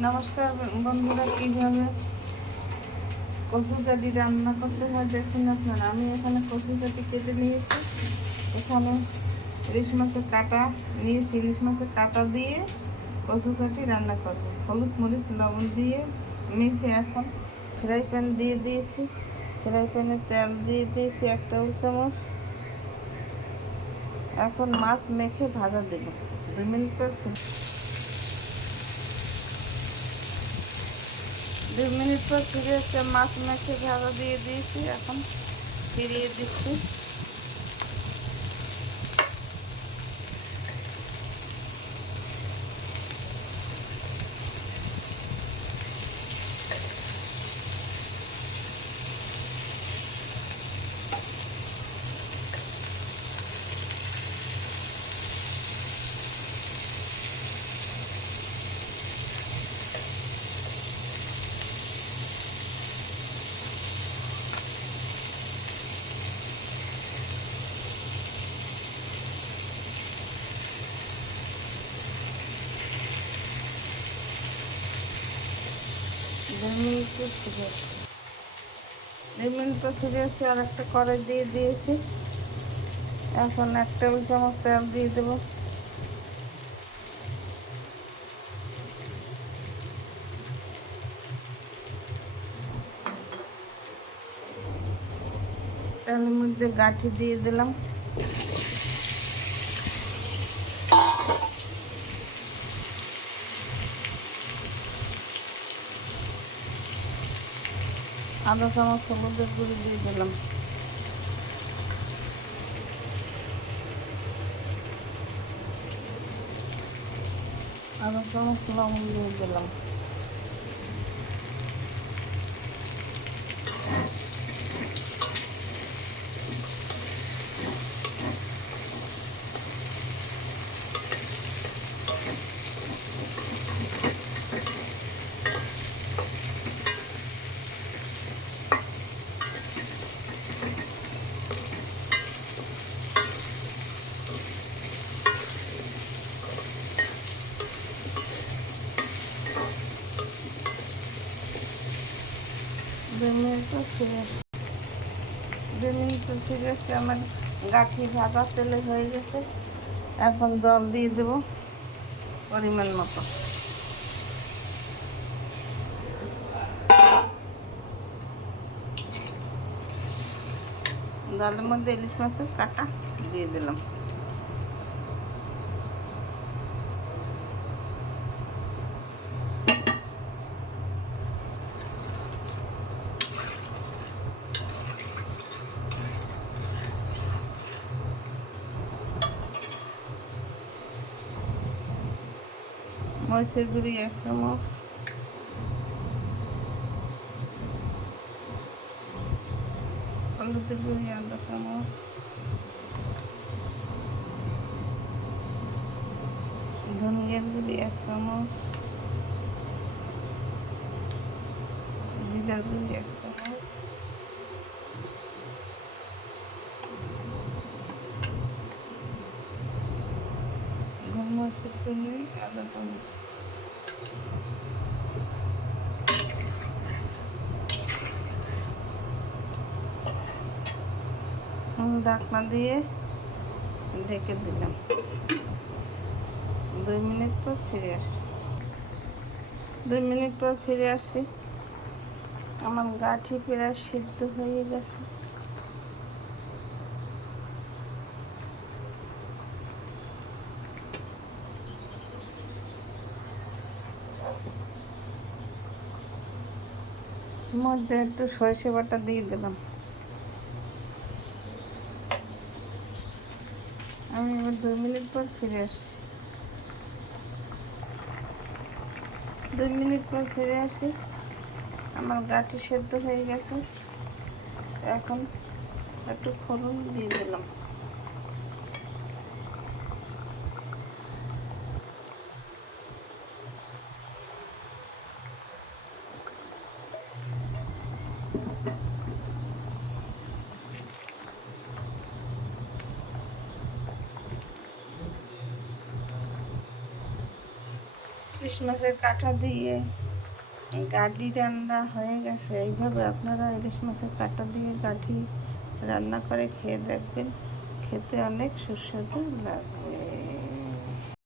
নমস্কার বন্ধুরা, কীভাবে কচু কাটি রান্না করতে হয় দেখুন আপনারা। আমি এখানে কচু কাটি কেটে নিয়েছি। এখানে ইলিশ মাছের কাটা নিয়েছি। ইলিশ মাছের কাটা দিয়ে কচু কাটি রান্না করব। হলুদ মরিচ লবণ দিয়ে মেখে এখন ফ্রাই প্যান দিয়ে দিয়েছি। ফ্রাই প্যানে তেল দিয়ে দিয়েছি 1 টেবিল চামচ। এখন মাছ মেখে ভাজা দেব। 2 মিনিট পর 2 মিনিট পর ফিরে এসে মাছ মেখে ভাজা দিয়ে দিয়েছি। এখন ফিরিয়ে দিচ্ছি। দুই মিনিট পর ফিরে এসে আর একটা কড়াই দিয়ে দিয়েছি। এখন 1 টেবিল চামচ তেল দিয়ে দেবো। তেলের মধ্যে গাঠি দিয়ে দিলাম। আধা চামচ হলুদের গুঁড়ি দিয়ে দিলাম। আধা চামচ লবণ দিয়ে দিলাম। দুই মিনিট পর ফিরে আসছে। আমার গাঠি ভাজা তেলে হয়ে গেছে। এখন জল দিয়ে দেব পরিমাণ মতো। জলের মধ্যে ইলিশ মাছের কাটা দিয়ে দিলাম। মরিচের গুঁড়ি 1 চামচ, হলুদের গুঁড়ি আধা চামচ, ধনিয়ার গুঁড়ি 1 চামচ, জিরার গুঁড়ি 1 চামচ, মরিচের গুঁড়ি আধা চামচ। ঢাকনা দিয়ে ঢেকে দিলাম। 2 মিনিট পর ফিরে আসছি। 2 মিনিট পর ফিরে আসছি। আমার গাঠি প্রায় সিদ্ধ হয়ে গেছে। মধ্যে একটু সরষে বাটা দিয়ে দিলাম। আমি এবার 2 মিনিট পর ফিরে আসছি। 2 মিনিট পর ফিরে আসি। আমার গাঠি সেদ্ধ হয়ে গেছে। এখন একটু ফোড়ন দিয়ে দিলাম। ইলিশ মাছের কাঁটা দিয়ে গাঠি রান্না হয়ে গেছে। এইভাবে আপনারা ইলিশ মাছের কাঁটা দিয়ে গাঠি রান্না করে খেয়ে দেখবেন, খেতে অনেক সুস্বাদু লাগবে।